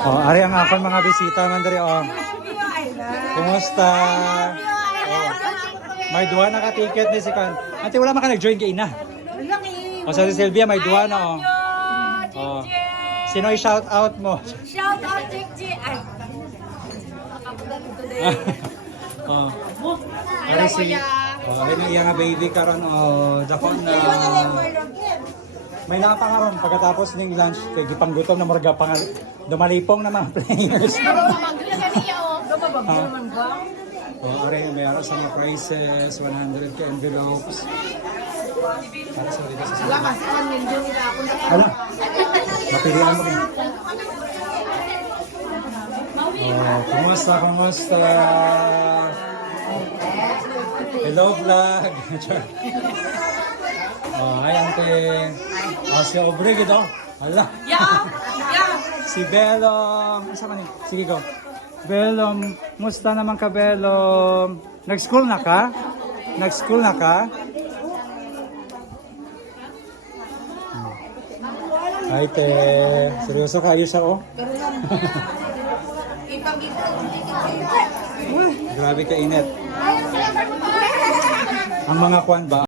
Oh, ari ang akon mga bisita man diri oh. Kumusta? Oh. May duwa na ka ticket ni si Kan. Ate wala man ka nag-join kay ina. O sa si Sylvia may duwa na oh. Oh. Sino i-shout out mo? Shout out Jikji. Ay. Oh. Ari si ari na iya nga baby karon oh. Dakon na may nakapangaron pagkatapos ng lunch kay gipanggutom na murag dumalipong na mga players. Oh, aray may ara sa mga prizes, 100 ka envelopes. Para sa dito sa Hala. Mapilian mo kayo. Oh, kumusta, kumusta? Hello vlog. Oh, ay ante. Oh, si Aubrey gito. Hala. Yeah. Si Belom. Asa man ni? Sige go. Belom, musta naman ka Belom? Nag-school na ka? Nag-school na ka? Ay te, seryoso ka? Ayos ako? Grabe ka init. Ang mga kwan ba?